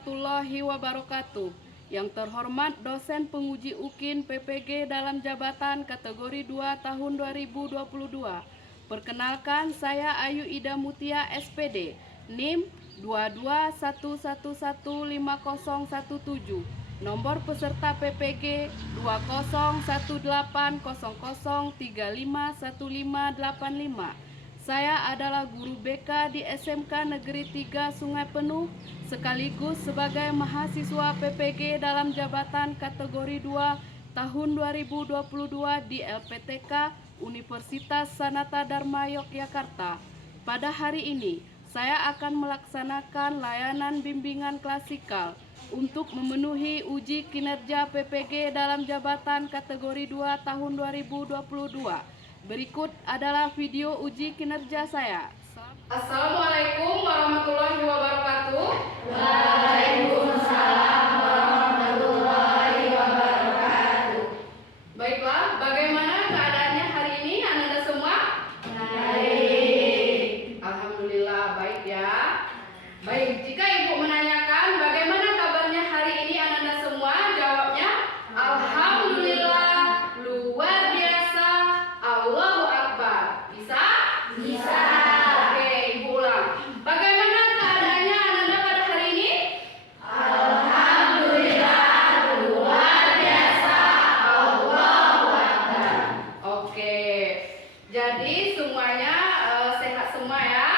warahmatullahi wabarakatuh. Yang terhormat dosen penguji UKIN PPG dalam jabatan kategori 2 tahun 2022. Perkenalkan, saya Ayu Ida Mutia SPD, NIM 221115017. Nomor peserta PPG 201800351585. Saya adalah guru BK di SMK Negeri 3 Sungai Penuh, sekaligus sebagai mahasiswa PPG dalam jabatan kategori 2 tahun 2022 di LPTK Universitas Sanata Dharma Yogyakarta. Pada hari ini, saya akan melaksanakan layanan bimbingan klasikal untuk memenuhi uji kinerja PPG dalam jabatan kategori 2 tahun 2022. Berikut adalah video uji kinerja saya. Assalamualaikum warahmatullahi wabarakatuh. Waalaikumsalam warahmatullahi wabarakatuh. Baiklah, bagaimana keadaannya hari ini Anda semua? Baik. Alhamdulillah baik ya. Baik, jika Ibu menanyakan bagaimana kabarnya hari ini Anda semua, jawabnya Alhamdulillah, luar biasa, Allahu Akbar. Bisa? Bisa. Oke, Ibu ulang. Bagaimana keadaannya Anda pada hari ini? Alhamdulillah, luar biasa, Allahu Akbar. Oke, jadi semuanya sehat semua ya.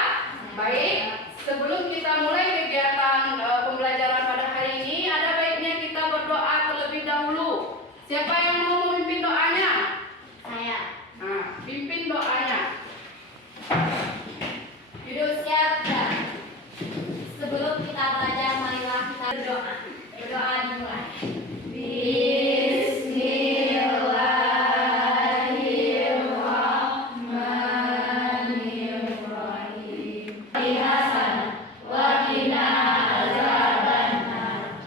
Baik, sebelum kita mulai kegiatan pembelajaran pada hari ini, ada baiknya kita berdoa terlebih dahulu. Siapa yang mau memimpin doanya? Saya. Nah, pimpin doanya. Duduk siap dan sebelum kita belajar, marilah kita berdoa. Berdoa dimulai. Bismillahirrahmanirrahim. Hasanah wa qina azabannar.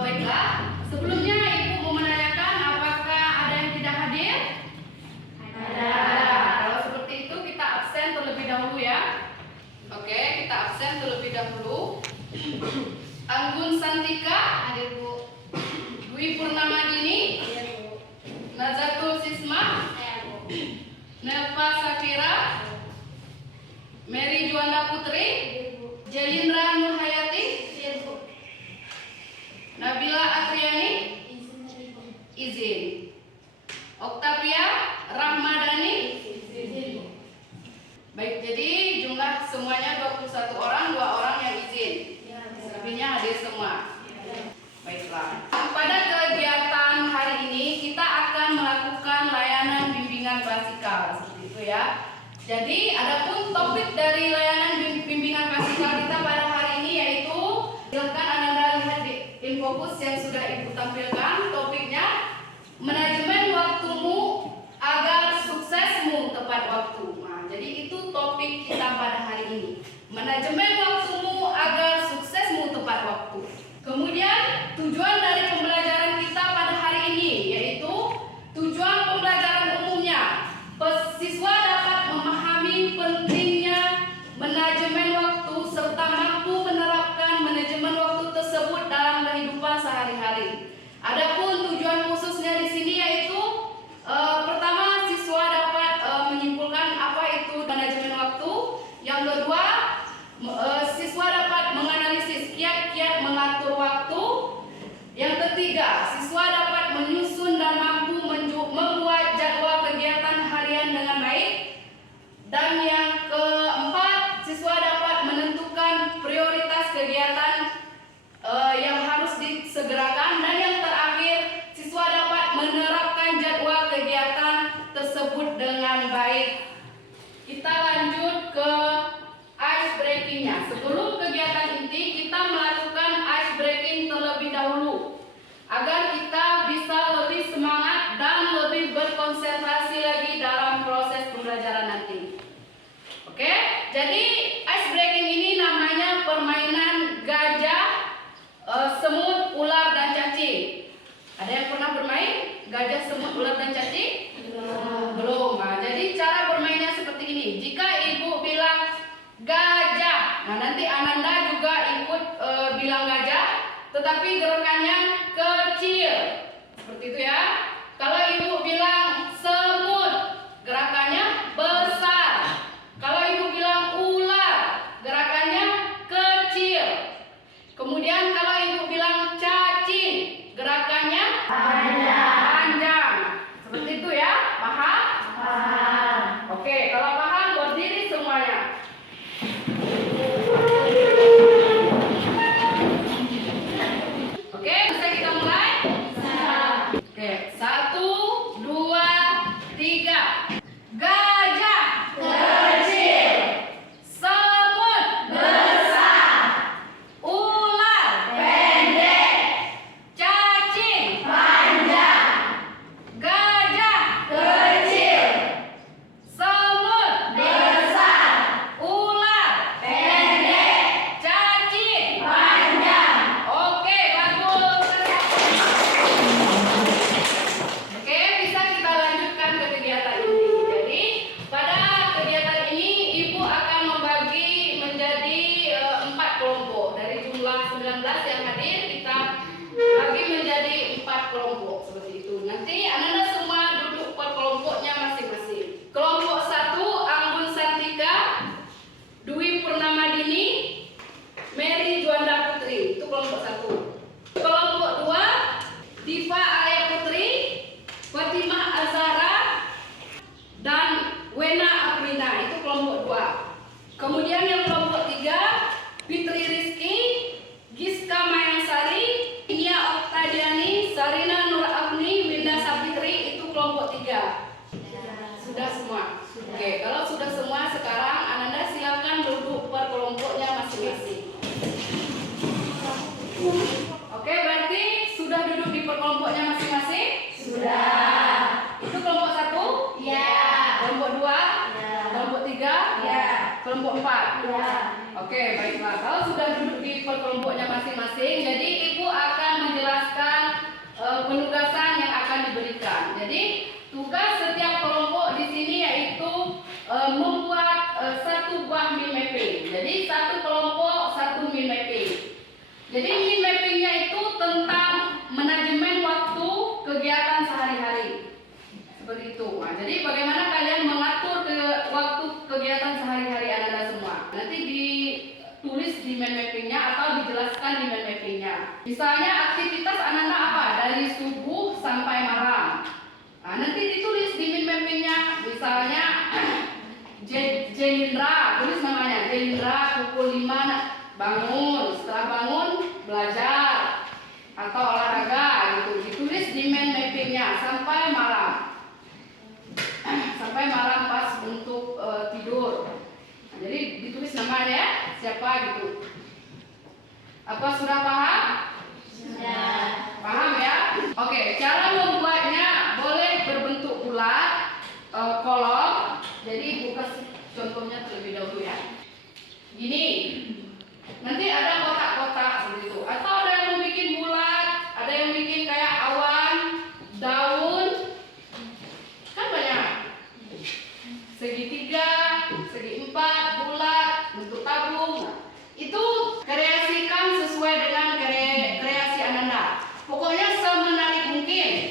Baiklah, sebelumnya Ibu mau menanyakan apakah ada yang tidak hadir? Ada. Kalau seperti itu kita absen terlebih dahulu ya. Oke, kita absen terlebih dahulu. Anggun Santika, Hadir, Bu. Dwi Purnamadini, Hadir, Bu. Nazatul Sisma, Saya, Bu. Nelva Safira, Mary Juanda Putri, Hadir, Bu. Jelindra Nurhayati, Hadir, Bu. Nabila Atriani, Izin, hadir, Bu. izin. Octavia Rahmadani. Izin, Bu. Baik, jadi jumlah semuanya 21 orang, 2 orang yang izin. Ya, Bu. Selebihnya hadir semua. Ya. Baiklah. Pada kegiatan hari ini kita akan melakukan layanan bimbingan klasikal seperti itu ya. Jadi adapun topik dari layanan bimbingan klasikal kita pada hari ini yaitu, silakan Anda lihat di infocus yang sudah Ibu tampilkan. Topiknya manajemen waktumu agar suksesmu tepat waktu. Nah, jadi itu topik kita pada hari ini. Manajemen waktumu agar suksesmu tepat waktu. Kemudian tujuan dari pembelajaran kita pada hari ini yaitu tujuan pembelajaran umumnya. Siswa dapat memahami pentingnya manajemen waktu serta mampu menerapkan manajemen waktu tersebut dalam kehidupan sehari-hari. Adapun tujuan khususnya di sini yaitu pertama, siswa dapat menyimpulkan apa itu manajemen waktu. Yang kedua, siswa dapat menganalisis kiat-kiat mengatur waktu. Yang ketiga, siswa dapat menyusun dan mampu membuat jadwal kegiatan harian dengan baik. Dan yang keempat, siswa dapat menentukan prioritas kegiatan yang harus disegerakan. Dan yang terakhir, siswa dapat menerapkan jadwal kegiatan tersebut dengan baik. Kita lanjut ke ice breaking-nya. Sebelum kegiatan inti, kita melakukan ice breaking terlebih dahulu agar kita bisa lebih semangat dan lebih berkonsentrasi lagi dalam proses pembelajaran nanti. Oke, jadi ice breaking ini namanya permainan gajah, semut, ular, dan cacing. Ada yang pernah bermain gajah, semut, ular, dan cacing? Belum. Nah, jadi cara bermainnya seperti ini. Jika Ibu bilang gajah, nah nanti Ananda juga bilang gajah, tetapi gerakannya kecil. Seperti itu ya. Kalau ibu bilang semut, gerakannya besar. Kalau ibu bilang ular, gerakannya kecil. Kemudian kalau ibu bilang cacing, gerakannya panjang. Seperti itu ya. Paham? Paham. Oke, kalau paham berdiri semuanya. Oke, bisa kita mulai? Oke, 1, 2, 3. Gajah Kecil. semut Besar. ular Pendek. cacing Panjang. gajah Kecil. semut Besar. ular Pendek. cacing. Panjang. Oke, bagus. Oke, bisa kita lanjutkan ke kegiatan ini. Jadi, pada kegiatan ini Ibu akan membagi menjadi 4 kelompok. Dari jumlah 19 yang hadir, kita bagi menjadi 4 kelompok seperti itu. Nanti Anda semua duduk per kelompoknya masing-masing. Kelompok 1, Anggun Santika, Dwi Purnamadini, Mary Juanda Putri. Itu kelompok 1. Kelompok 2, Diva Arya Putri, Fatimah Azhara, dan Wena Aprina. Itu kelompok 2. Kemudian yang kelompok 3, Fitri Rizky, Giska Mayangsari, Nia Oktadiani, Sarina Nur Afni, Winda Sapitri. Itu kelompok 3. Sudah semua? Oke, kalau sudah semua sekarang Ananda silakan duduk per kelompoknya masing-masing. Oke, berarti sudah duduk di per kelompoknya masing-masing? Sudah. Itu kelompok 1? Ya. Kelompok 2? Ya. Kelompok 3? Ya. Kelompok 4? Ya. Oke, baiklah. Kalau sudah duduk di per kelompoknya masing-masing, jadi Ibu akan menjelaskan penugasan yang akan diberikan. Jadi, tugas setiap kelompok di sini yaitu membuat satu buah mind mapping. Jadi, satu kelompok, satu mind mapping. Jadi, mind mappingnya itu tentang manajemen waktu kegiatan sehari-hari. Seperti itu. Nah, jadi bagaimana kalian mengatur waktu kegiatan sehari-hari Anda semua? Nanti ditulis di mind mappingnya atau dijelaskan di mind mappingnya. Misalnya aktivitas Anda apa? Dari subuh sampai malam. Nah, nanti ditulis di mind mappingnya. Misalnya Jelindra, tulis namanya Jelindra pukul 5 bangun. Setelah bangun belajar atau olahraga gitu. Ditulis di mind mappingnya sampai malam. Sampai malam pas untuk tidur. Nah, jadi ditulis namanya ya, siapa gitu. Apa sudah paham? Sudah. Paham ya? Oke, cara membuatnya boleh berbentuk bulat, kolom. Jadi Ibu kasih contohnya terlebih dahulu ya. Gini. Nanti ada kotak-kotak seperti itu. Atau ada yang mau bikin bulat, ada yang bikin kayak awan, daun. Kan banyak. Segitiga, segi 4, bulat, bentuk tabung. Itu kreasikan sesuai dengan kreasi Ananda. Pokoknya semenarik mungkin.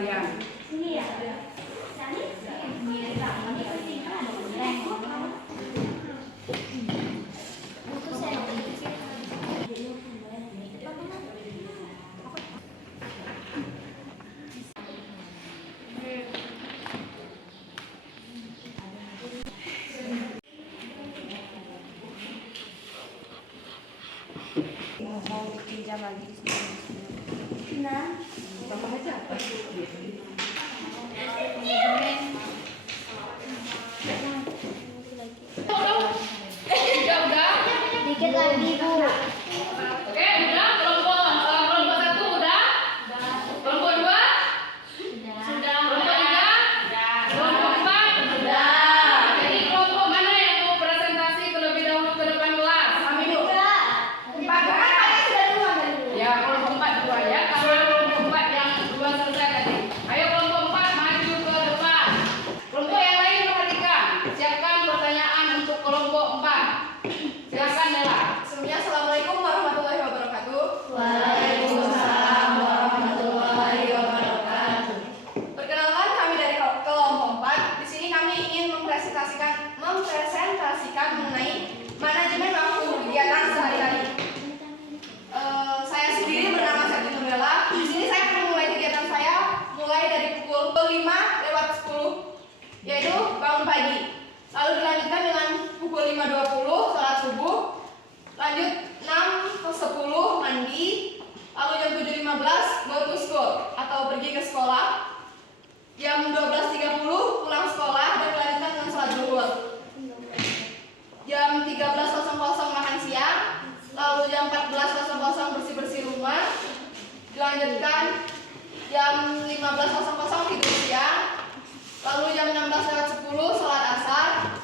harian. Ini ya. Mau pinjam lagi Nah, Tambah aja apa? Udah. dikit lagi Bu. Oke, udah. Kelompok satu udah. Kelompok dua. Sudah. Kelompok tiga. Kelompok empat. Jadi kelompok mana yang mau presentasi terlebih dahulu ke depan kelas? Kami dulu. Empat kan kalian sudah dua kan? Ya, kelompok empat dua ya. Karena kelompok empat yang dua selesai tadi. Ayo kelompok empat maju ke depan. Kelompok yang lain perhatikan. Siapkan pertanyaan untuk kelompok empat. Silakan Nela. Sebelumnya Assalamualaikum warahmatullahi wabarakatuh. Waalaikumsalam warahmatullahi wabarakatuh. Perkenalkan kami dari kelompok 4. Di sini kami ingin mempresentasikan mengenai manajemen waktu kegiatan sehari-hari. Saya sendiri bernama Septi Nurlela. Di sini saya akan memulai kegiatan saya mulai dari pukul 5:10 yaitu bangun pagi. Lalu dilanjutkan dengan pukul 5:20 sholat subuh. Lanjut 6:10 mandi. Lalu jam 7:15 go to school atau pergi ke sekolah. Jam 12:30 pulang sekolah dan dilanjutkan dengan sholat zuhur. Jam 13:00 makan siang. Lalu jam 14:00 bersih-bersih rumah. Dilanjutkan jam 15:00 tidur siang. Lalu jam 16:10 sholat asar.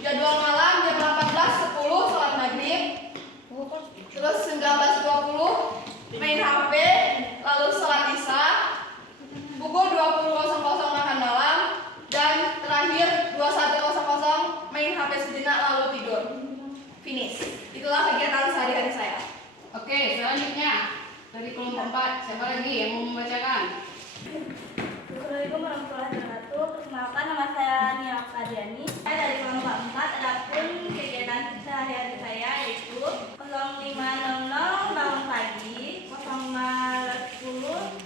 Jadwal malam jam 18:10 sholat maghrib. Terus 19:20 main HP. Lalu sholat isya. Pukul 20:00 makan malam. Dan terakhir 21:00 main HP sejenak lalu tidur. Finish. Itulah kegiatan sehari-hari saya. Oke, selanjutnya dari kelompok 4 siapa lagi yang mau membacakan? Assalamualaikum warahmatullahi wabarakatuh. Perkenalkan nama saya Nia Kadiani. Saya dari kelompok 4. Adapun kegiatan sehari-hari saya yaitu 05.00 bangun pagi, 05.10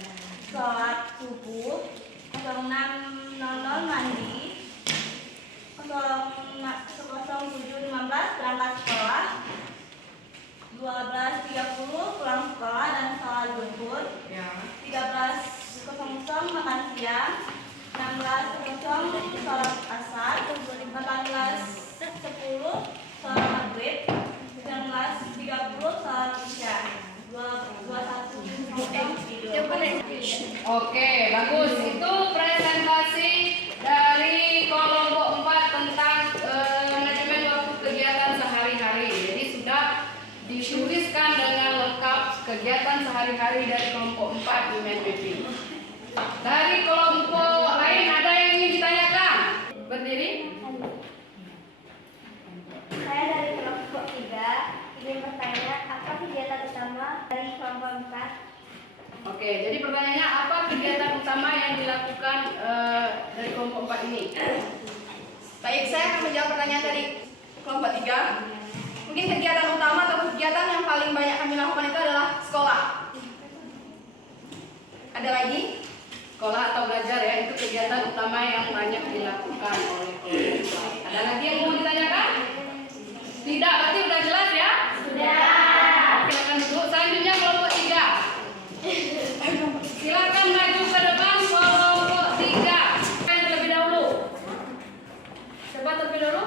sholat subuh, 06.00 mandi, 07.15 berangkat sekolah, 12.30 pulang sekolah dan sholat zuhur, Ya. 13.00 makan siang, 16.00 sholat asar, 18.10 sholat maghrib, 19.30 sholat isya, 21.00 tidur. Oke, bagus. Itu presentasi dari kelompok 4 tentang manajemen waktu kegiatan sehari-hari. Jadi sudah dituliskan dengan lengkap kegiatan sehari-hari dari kelompok 4 di UMPP. Dari kelompok lain ada yang ingin ditanyakan? Berdiri. Saya dari kelompok 3 ingin bertanya apa kegiatan utama dari kelompok 4? Oke, jadi pertanyaannya apa kegiatan utama yang dilakukan dari kelompok 4 ini? Baik, saya akan menjawab pertanyaan dari kelompok 3. Mungkin kegiatan utama atau kegiatan yang paling banyak kami lakukan itu adalah sekolah. Ada lagi? Sekolah atau belajar ya, itu kegiatan utama yang banyak dilakukan oleh kelompok 4. Ada lagi yang mau ditanyakan? Tidak, berarti udah jelas ya? Sudah. Silakan duduk. Selanjutnya kelompok 3. Silakan maju ke depan kelompok 3. Yang terlebih dahulu. Coba terlebih dahulu.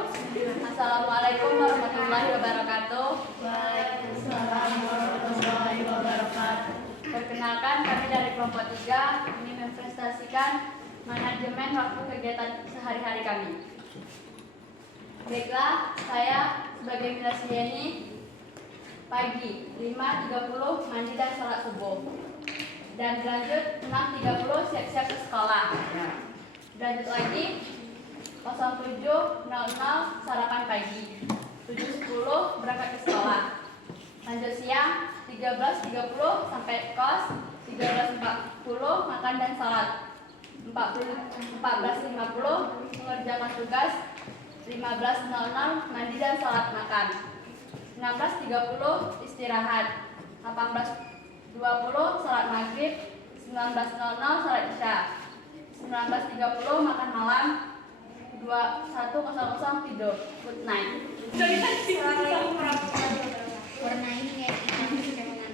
Assalamualaikum warahmatullahi wabarakatuh. Waalaikumsalam warahmatullahi wabarakatuh. Perkenalkan kami dari kelompok 3 ingin mempresentasikan manajemen waktu kegiatan sehari-hari kami. Baiklah, saya sebagai Mila Siliani pagi 5.30 mandi dan sholat subuh. Dan berlanjut 6.30 siap-siap ke sekolah. Berlanjut lagi 07.00 sarapan pagi, 7.10 berangkat ke sekolah. Lanjut siang 13.30 sampai kos, 13.40 makan dan salat. 14.50 mengerjakan tugas. 15.00 mandi dan salat makan. 16.30 istirahat. 18.20 salat maghrib. 19.00 salat isya. 19.30 makan malam. 21.00 tidur. Good night. Assalamualaikum warahmatullahi wabarakatuh.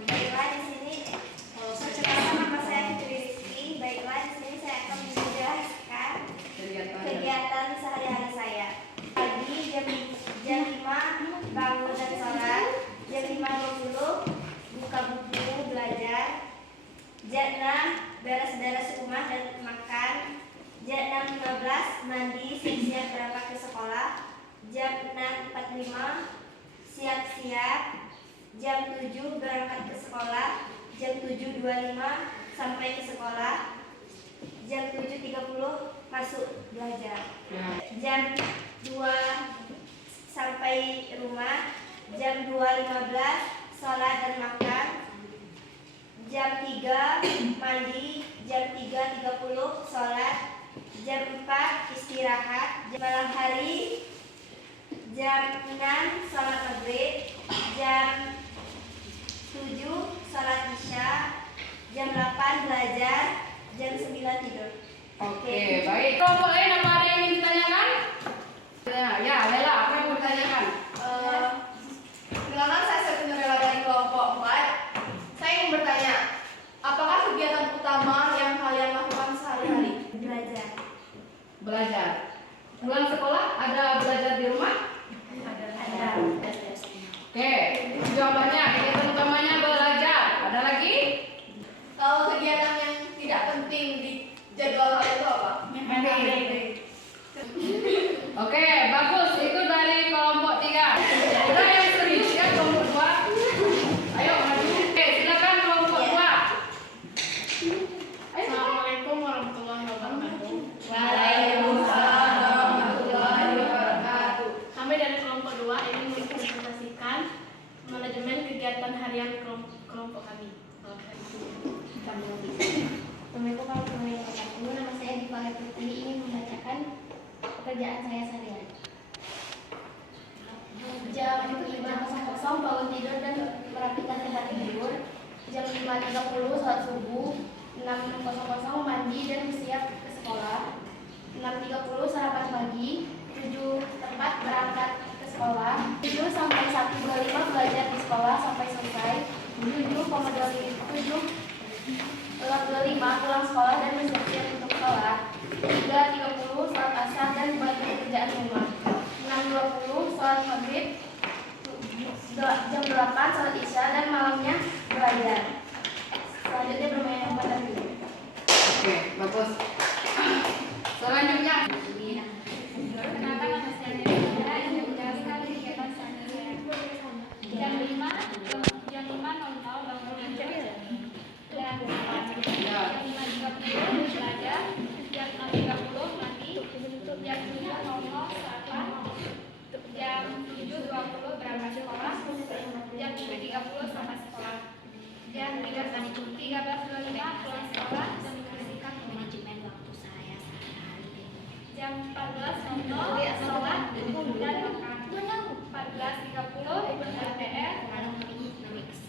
Baiklah, di sini perkenalkan nama saya Fitri Rizky. Baiklah, di sini saya akan menjelaskan kegiatan sehari-hari saya. Pagi jam 5 bangun dan sholat. Jam 5.20 buka buku belajar. Jam 6 beres-beres rumah dan makan. Jam 6.15 mandi siap-siap berangkat ke sekolah. Jam 6.45 siap-siap. Jam 7 berangkat ke sekolah. Jam 7.25 sampai ke sekolah. Jam 7.30 masuk belajar. Jam 2 sampai rumah. Jam 2.15 sholat dan makan. Jam 3 mandi. Jam 3.30 sholat. Jam 4 istirahat. Malam hari jam 6 sholat maghrib. Jam 7 sholat isya. Jam 8 belajar. Jam 9 tidur. Oke, baik. Kelompok lain apa ada yang ingin ditanyakan? Ya, Lela, apa yang mau ditanyakan? Perkenalkan, saya Septinurela dari kelompok 4. Saya ingin bertanya, apakah kegiatan utama yang kalian lakukan sehari-hari? Belajar. Belajar. Pulang sekolah ada belajar di rumah? Ada. Oke, jawabannya kegiatan utamanya belajar. Ada lagi? Kalau kegiatan yang tidak penting di jadwal kalian itu apa? Oke, bagus. Itu dari kelompok 3. Udah yang serius ya kelompok 2. Ayo maju. Oke, silakan kelompok 2. Assalamualaikum warahmatullahi wabarakatuh. Waalaikumsalam warahmatullahi wabarakatuh. Kami dari kelompok 2 ingin mempresentasikan manajemen kegiatan harian kelompok kami. Assalamualaikum warahmatullahi wabarakatuh. Nama saya Diva Putri, ingin membacakan pekerjaan saya sehari-hari. Jam 5.00 bangun tidur dan merapikan tempat tidur. Jam 5.30 sholat subuh. 6.00 mandi dan bersiap ke sekolah. 6.30 sarapan pagi. 7 tempat berangkat ke sekolah. 7 sampai 1.25 belajar di sekolah sampai selesai. 7.25 pulang sekolah dan bersiap-siap untuk sekolah. 3.30 sholat asar dan buat pekerjaan rumah. 6.20 sholat maghrib. Jam 8 sholat isya dan malamnya belajar. Selanjutnya bermain pada dulu. Oke, bagus. Selanjutnya. Kenapa nama saya Nera ingin menjelaskan kegiatan sehari-hari. Jam 5.00 bangun tidur dan jam 5.30 belajar, jam 6.30 mandi, jam 7.00 sarapan, jam 7.20 berangkat sekolah, jam 7.30 sampai sekolah, jam 13.25 pulang sekolah dan membersihkan manajemen waktu saya sehari-hari. Jam 14.00 sholat dan makan. 14.30 LPR.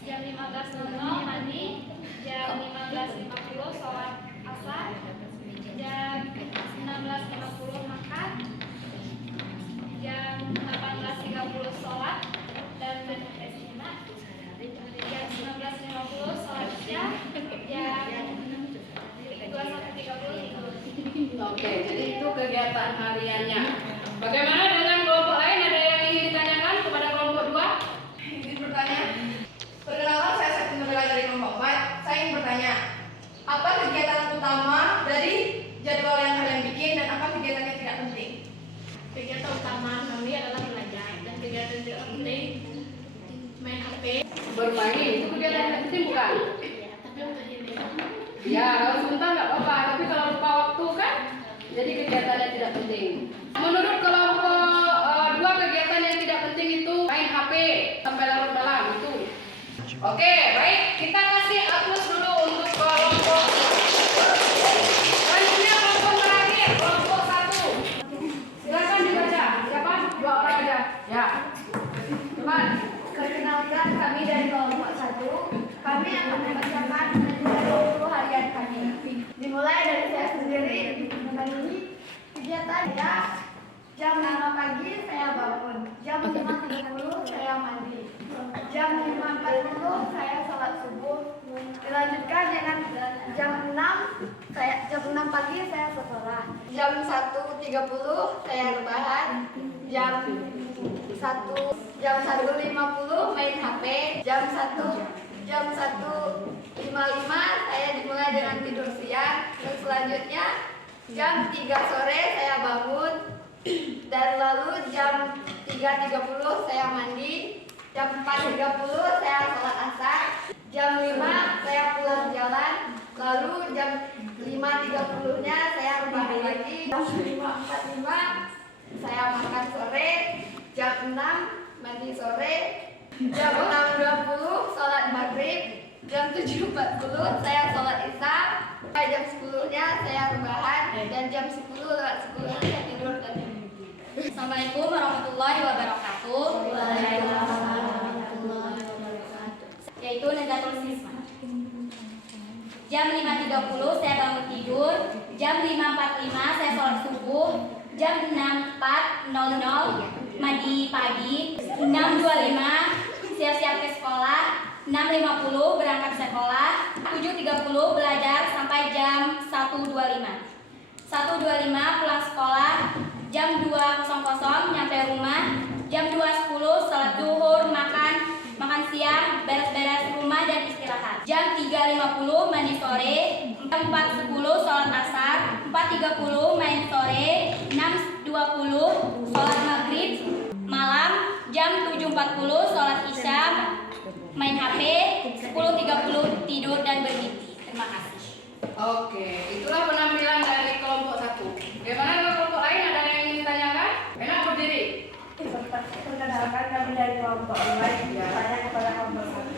Jam 15.00 mandi. Jam 15.50 sholat asar. Jam 16.50 makan. Jam 18.30 sholat dan isya. Jam 19.50 sholat isya. Jam 21.30 tidur. Oke, jadi itu kegiatan hariannya. Bagaimana dengan kelompok lain? Ada yang ingin ditanyakan kepada kelompok 2? Izin bertanya. Perkenalkan, saya Septinurela dari kelompok 4. Saya ingin bertanya, apa kegiatan utama dari jadwal yang kalian bikin dan apa kegiatan yang tidak penting? Kegiatan utama kami adalah belajar dan kegiatan tidak penting main HP. Bermain, itu kegiatan yang penting bukan? Tapi untuk ini Ya, kalau sebentar nggak apa-apa, tapi kalau lupa waktu kan, jadi kegiatan yang tidak penting. Menurut kelompok 2, kegiatan yang tidak penting itu main HP sampai larut malam itu. Oke, baik, kita kasih aplaus dulu untuk kelompok Ya. Teman. Perkenalkan, kami dari kelompok 1. Kami akan membacakan 20 harian kami. Dimulai dari saya sendiri. Hari ini kegiatan ya, jam 5 pagi saya bangun, jam 5.30 saya mandi, jam 5.40 saya sholat subuh. Dilanjutkan dengan jam 6 pagi saya sekolah, jam 1.30 saya rebahan, jam 1.50 main HP, jam 1.55 saya dimulai dengan tidur siang, dan selanjutnya jam 3 sore saya bangun, dan lalu jam 3.30 saya mandi, jam 4.30 saya sholat asar, jam 5 saya pulang jalan, lalu jam 5.30-nya saya rebahan lagi, jam 5.45 saya makan sore, jam 6 mandi sore, jam 6.20 sholat maghrib, jam 7.40 saya sholat isya, jam 10-nya saya rebahan, dan jam 10:10 saya tidur dan mimpi. Assalamualaikum warahmatullahi wabarakatuh. Yaitu Nazatul Sisma. Jam 5.30 saya bangun tidur, jam 5.45 saya sholat subuh, jam 6.400 mandi pagi, 6.25 siap-siap ke sekolah, 6.50 berangkat sekolah, 7.30 belajar sampai jam 1.25. 1.25 pulang sekolah, jam 2.00 nyampe rumah, jam 2.10 sholat zuhur, makan siang, beres-beres rumah dan istirahat. Jam 3.50 mandi sore, 4.10 sholat asar, 4.30 main sore, 6.20 sholat maghrib, malam jam 7.40 sholat isya, main HP, 10.30 tidur dan bermimpi. Terima kasih. Oke, itulah penampilan dari kelompok 1. Bagaimana dengan kelompok lain? Ada yang ingin ditanyakan? Enak berdiri. Perkenalkan, kami dari kelompok 2. Bertanya kepada kelompok 1.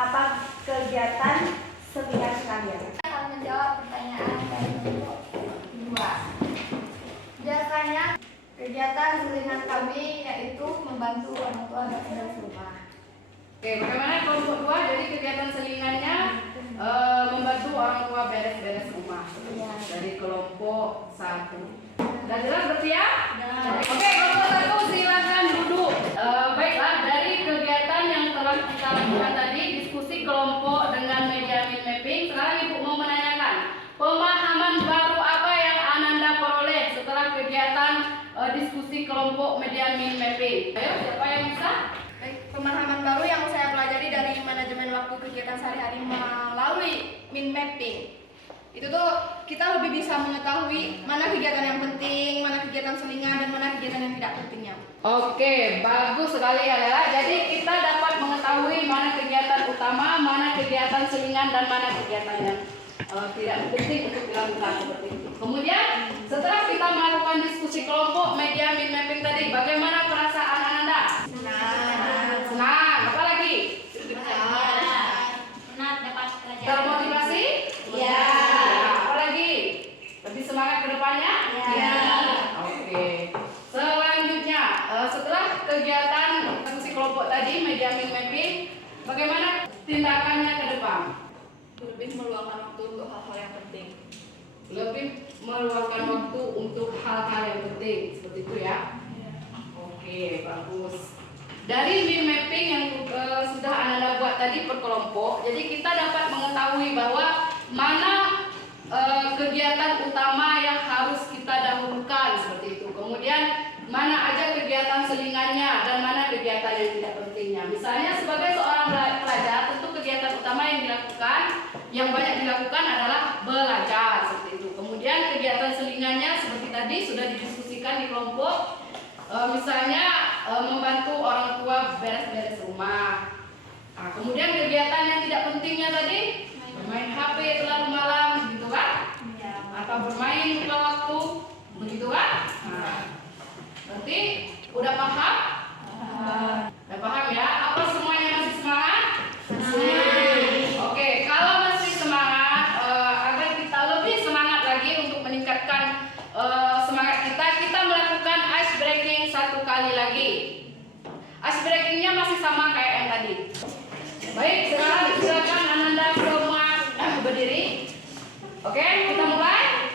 Apa kegiatan seharian kalian? Akan menjawab pertanyaan dari kelompok 2. Biasanya kegiatan selingan kami yaitu membantu orang tua dan beres rumah. Oke, bagaimana kelompok 2? Jadi kegiatan selingannya membantu orang tua beres-beres rumah. Dari kelompok 1. Sudah jelas berarti ya? Oke, kelompok 1 silakan duduk. Baiklah, dari kegiatan yang telah kita lakukan tadi, diskusi kelompok dengan media mind mapping, sekarang Ibu mau menanyakan pemahaman baru apa yang Ananda peroleh setelah kegiatan diskusi kelompok media mind mapping. Ayo, siapa yang bisa? Baik, pemahaman baru yang saya pelajari dari manajemen waktu kegiatan sehari-hari melalui mind mapping. Itu tuh kita lebih bisa mengetahui mana kegiatan yang penting, mana kegiatan selingan, dan mana kegiatan yang tidak pentingnya. Oke, bagus sekali ya Lela. Jadi kita dapat mengetahui mana kegiatan utama, mana kegiatan selingan, dan mana kegiatan yang tidak penting untuk dilakukan seperti itu. Kemudian setelah kita melakukan diskusi kelompok media mind mapping tadi, bagaimana perasaan Ananda? Senang. Apa lagi? Benar, dapat pelajaran. Termotivasi? Ya. Apa lagi? Lebih semangat ke depannya? Ya. Oke. Selanjutnya, setelah kegiatan diskusi kelompok tadi, media mind mapping, bagaimana tindakannya ke depan? Lebih meluangkan waktu untuk hal-hal yang penting. Lebih meluangkan waktu untuk hal-hal yang penting, seperti itu ya? Oke, bagus. Dari mind mapping yang sudah Ananda buat tadi per kelompok, jadi kita dapat mengetahui bahwa mana kegiatan utama yang harus kita dahulukan seperti itu. Kemudian mana aja kegiatan selingannya dan mana kegiatan yang tidak pentingnya. Misalnya sebagai seorang pelajar, tentu kegiatan utama yang banyak dilakukan adalah belajar seperti itu. Kemudian kegiatan selingannya seperti tadi sudah didiskusikan di kelompok. Misalnya membantu orang tua beres-beres rumah. Nah, kemudian kegiatan yang tidak pentingnya tadi bermain HP terlalu malam, gitu kan? Atau bermain lupa waktu, begitu kan? Nah, berarti udah paham? Udah paham ya? Apa semuanya masih semangat? Oke, kalau masih semangat, agar kita lebih semangat lagi untuk meningkatkan semangat kita melakukan ice breaking satu kali lagi. Ice breakingnya masih sama kayak yang tadi. Baik, sekarang silakan Ananda semua berdiri. Oke, kita mulai.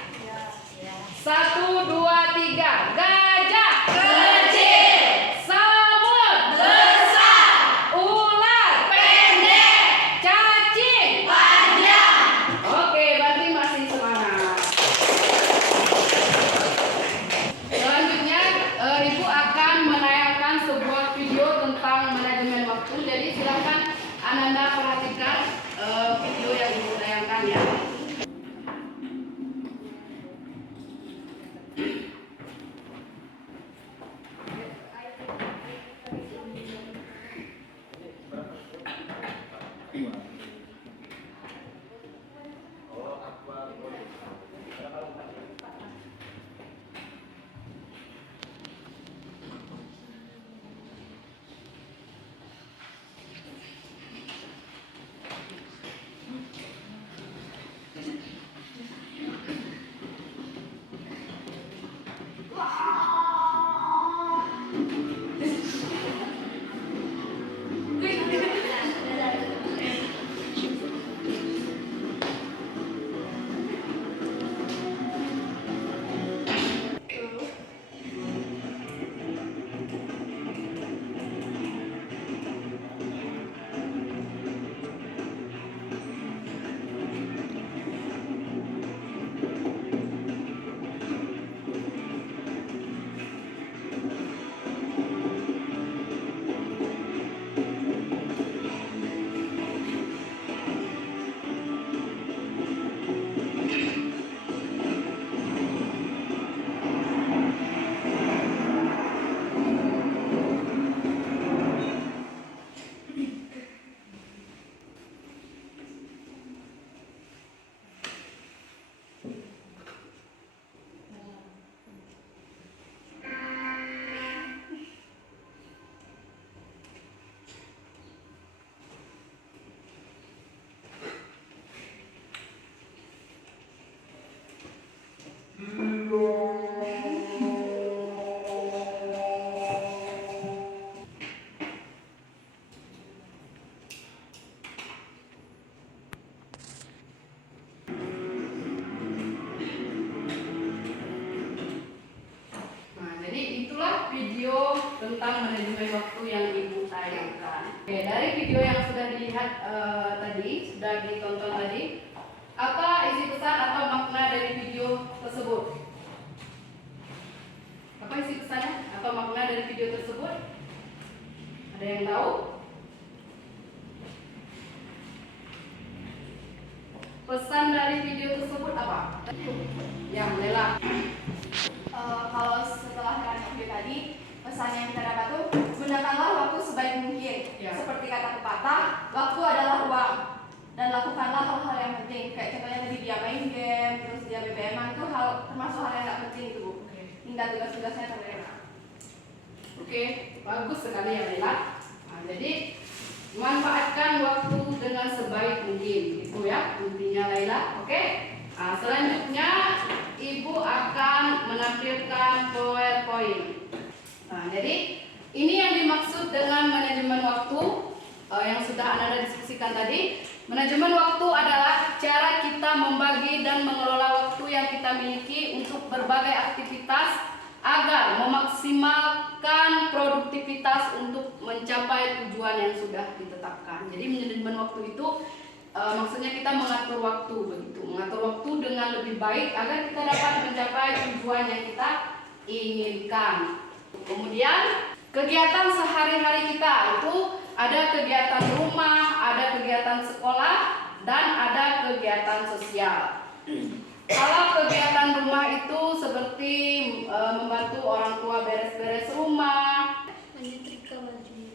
1, 2, 3. Gajah kecil, semut besar, ular pendek, cacing panjang. Oke, berarti masih semangat. Selanjutnya, Ibu akan menayangkan sebuah video tentang manajemen waktu. Jadi silakan Ananda perhatikan video yang Ibu tayangkan ya. Video tentang manajemen waktu yang Ibu tayangkan. Oke, dari video yang sudah dilihat tadi, sudah ditonton tadi, apa isi pesan atau makna dari video tersebut? Apa isi pesannya atau makna dari video tersebut? Ada yang tahu? Pesan dari video tersebut apa? Ya, Lela. Kalau setelah dengan video tadi, pesan yang kita dapat tuh gunakanlah waktu sebaik mungkin. Ya. Seperti kata pepatah, waktu adalah uang. Dan lakukanlah hal-hal yang penting. Kayak contohnya tadi dia main game, terus dia BBM-an itu hal termasuk hal yang gak penting itu, Bu. Hingga tugas-tugasnya terlena. Oke, bagus sekali ya Lela. Nah, jadi manfaatkan waktu dengan sebaik mungkin, itu ya intinya Lela. Oke. Nah, selanjutnya Ibu akan menampilkan PowerPoint. Nah, jadi ini yang dimaksud dengan manajemen waktu yang sudah Anda diskusikan tadi. Manajemen waktu adalah cara kita membagi dan mengelola waktu yang kita miliki untuk berbagai aktivitas agar memaksimalkan produktivitas untuk mencapai tujuan yang sudah ditetapkan. Jadi manajemen waktu itu maksudnya kita mengatur waktu begitu, mengatur waktu dengan lebih baik agar kita dapat mencapai tujuan yang kita inginkan. Kemudian kegiatan sehari-hari kita itu ada kegiatan rumah, ada kegiatan sekolah, dan ada kegiatan sosial. Kalau kegiatan rumah itu seperti membantu orang tua beres-beres rumah,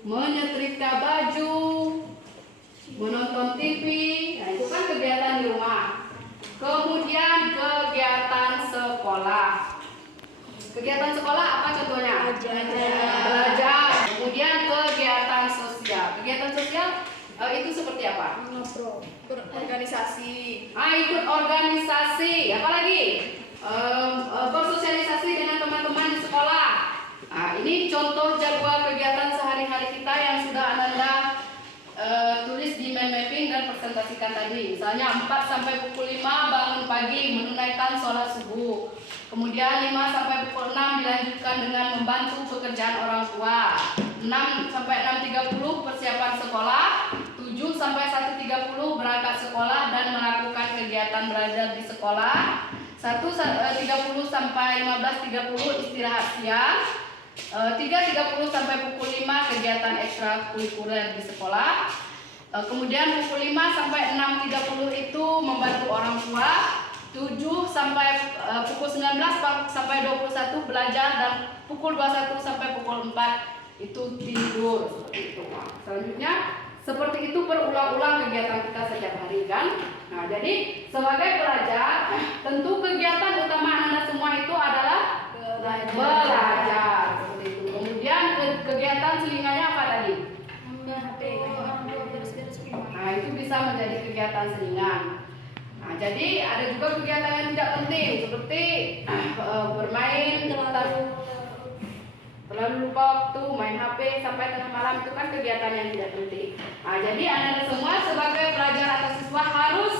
menyetrika baju, menonton TV, nah itu kan kegiatan di rumah. Kemudian kegiatan sekolah. Kegiatan sekolah apa contohnya? Belajar. Kemudian kegiatan sosial. Kegiatan sosial itu seperti apa? Organisasi. Ikut organisasi. Apalagi? Bersosialisasi dengan teman-teman di sekolah. Nah, ini contoh jadwal kegiatan sehari-hari materi kita yang sudah Ananda tulis di mind mapping dan presentasikan tadi. Misalnya 4 sampai pukul 5 bangun pagi menunaikan sholat subuh. Kemudian 5 sampai pukul 6 dilanjutkan dengan membantu pekerjaan orang tua. 6 sampai 6.30 persiapan sekolah. 7 sampai 1.30 berangkat sekolah dan melakukan kegiatan belajar di sekolah. 1.30 sampai 15.30 istirahat siang. 3.30 sampai pukul 5 kegiatan ekstrakurikuler di sekolah. Kemudian pukul 5 sampai 6.30 itu membantu orang tua. 7 sampai pukul 19 sampai 21 belajar, dan pukul 21 sampai pukul 4 itu tidur. Seperti itu. Selanjutnya seperti itu berulang-ulang kegiatan kita setiap hari kan. Nah, jadi sebagai pelajar tentu kegiatan utama Anda semua itu adalah belajar. Seperti itu. Kemudian kegiatan selingannya apa tadi? Nah, itu bisa menjadi kegiatan selingan. Nah, jadi ada juga kegiatan yang tidak penting seperti bermain, terlalu lupa waktu, main HP sampai tengah malam, itu kan kegiatan yang tidak penting. Nah, jadi Anda semua sebagai pelajar atau siswa harus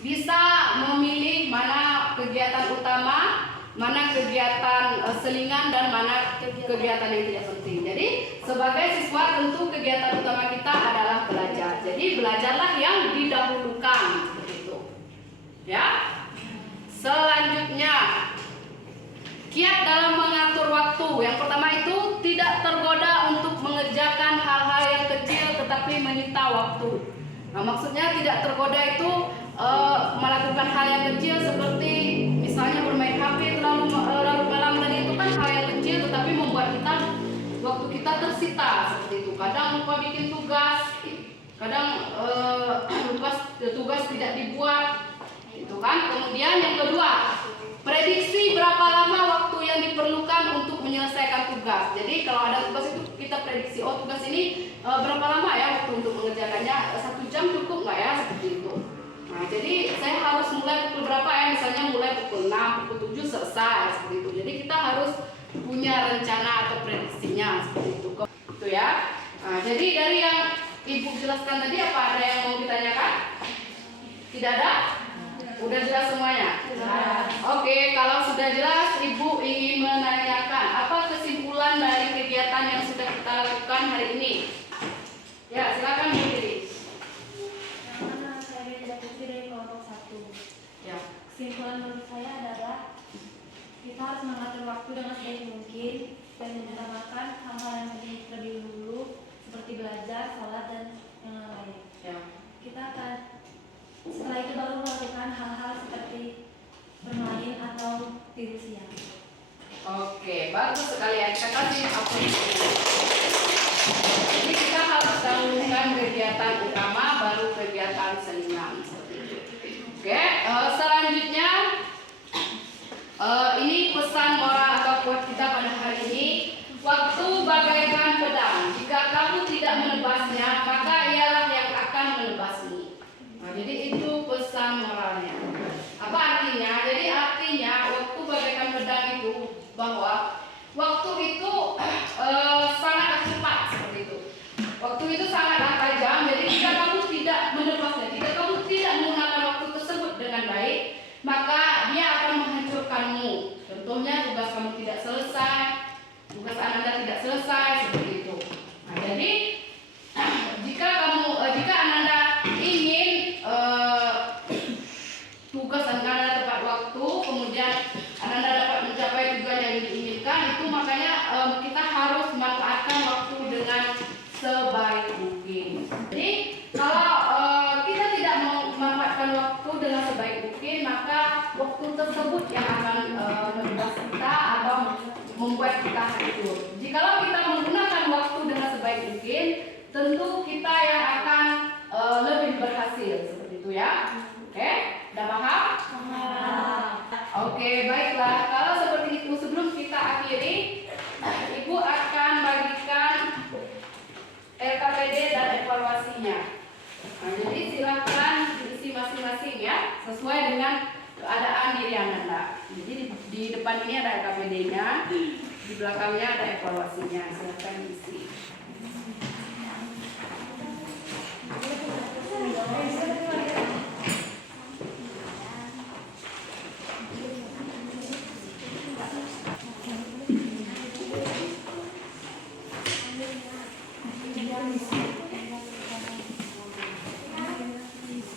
bisa memilih mana kegiatan utama, mana kegiatan selingan, dan mana kegiatan yang tidak penting. Jadi sebagai siswa tentu kegiatan utama kita adalah belajar. Jadi belajarlah yang didahulukan seperti itu. Ya. Selanjutnya kiat dalam mengatur waktu. Yang pertama itu tidak tergoda untuk mengerjakan hal-hal yang kecil tetapi menyita waktu. Nah, maksudnya tidak tergoda itu melakukan hal yang kecil seperti misalnya bermain HP terlalu malam tadi, itu kan hal yang kecil tetapi membuat kita waktu kita tersita seperti itu. Kadang lupa bikin tugas, kadang tugas tidak dibuat, itu kan. Kemudian yang kedua, prediksi berapa lama waktu yang diperlukan untuk menyelesaikan tugas. Jadi kalau ada tugas itu kita prediksi, oh tugas ini berapa lama ya waktu untuk mengerjakannya, 1 jam cukup nggak ya, seperti itu. Nah, jadi saya harus mulai pukul berapa ya, misalnya mulai pukul 6, pukul 7 selesai, seperti itu. Jadi kita harus punya rencana atau prediksinya seperti itu. Itu ya. Nah, jadi dari yang Ibu jelaskan tadi, apa ada yang mau ditanyakan? Tidak ada? Udah jelas semuanya? Oke, kalau sudah jelas, Ibu ingin menanyakan apa kesimpulan dari kegiatan yang sudah kita lakukan hari ini? Ya, silakan Bu Diri. Saya dari kelompok 1. Ya. Kesimpulan menurut saya adalah kita harus mengatur waktu dengan sebaik mungkin dan mengutamakan hal-hal yang terlebih dahulu seperti belajar, sholat, dan yang lain. Ya. Kita akan setelah itu baru melakukan hal-hal seperti bermain atau tidur siang. Oke, bagus sekali ya. Kita kasih apresiasi. Jadi kita harus dahulukan kegiatan utama, baru kegiatan selingan. Oke, selanjutnya ini pesan moral atau quote kita pada hari ini. Waktu bagaikan pedang. Jika kamu tidak menebasnya, maka ialah yang akan menebasmu. Nah, jadi itu pesan moralnya. Apa artinya? Jadi artinya waktu bagaikan pedang itu bahwa waktu itu sangatlah cepat seperti itu. Waktu itu sangatlah tajam. Jadi jika kamu tidak menebasnya, jika kamu tidak menggunakan waktu tersebut dengan baik, maka dia akan menghancurkanmu. Contohnya tugas kamu tidak selesai, tugas Anda tidak selesai seperti itu. Nah, jadi jika Anda ingin tugas Anda tepat waktu, kemudian Anda dapat mencapai tujuan yang diinginkan, itu makanya kita harus memanfaatkan waktu dengan sebaik mungkin. Jadi kalau kita tidak memanfaatkan waktu dengan sebaik mungkin, maka waktu tersebut yang akan menebas kita atau membuat kita hancur. Jikalau kita menggunakan waktu dengan sebaik mungkin, tentu kita yang akan lebih berhasil seperti itu ya. Oke, udah paham? Oke, baiklah. Kalau seperti itu, sebelum kita akhiri, Ibu akan bagikan LKPD dan evaluasinya. Nah, jadi silakan diisi masing-masing ya, sesuai dengan keadaan diri Anda. Jadi di depan ini ada LKPD-nya, di belakangnya ada evaluasinya. Silakan diisi.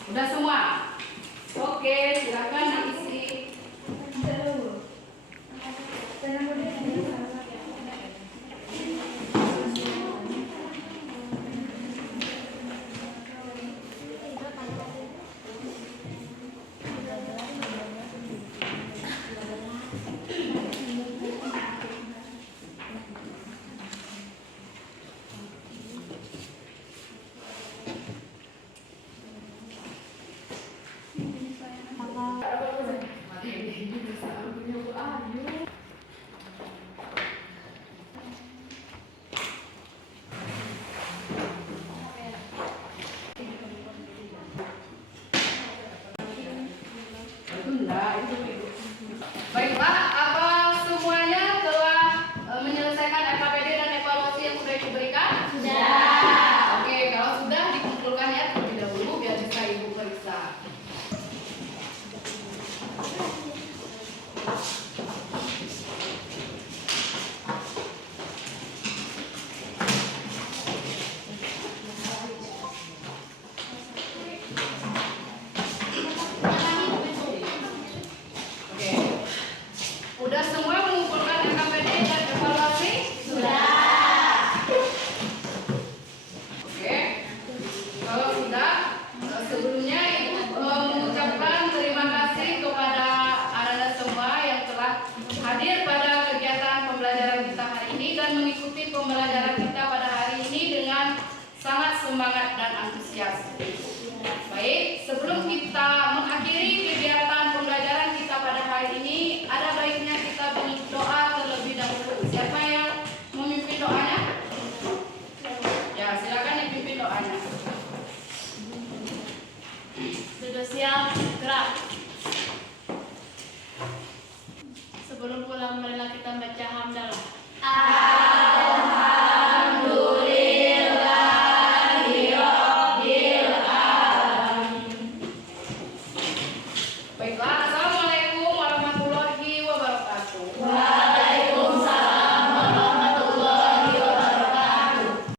Udah semua? Oke, silakan diisi. Baiklah, apa semuanya telah menyelesaikan AKPD dan evaluasi yang sudah diberikan? Sudah. Oke, kalau sudah dikumpulkan ya terlebih dahulu biar bisa Ibu periksa. Oke. Udah semua mengumpulkan AKPD dan evaluasi? Sudah. Oke. Kalau sudah, sebelumnya Ibu mengucapkan terima kasih kepada anak-anak semua yang telah hadir pada kegiatan pembelajaran kita hari ini dan mengikuti pembelajaran kita pada hari ini dengan sangat semangat dan antusias. Baik, sebelum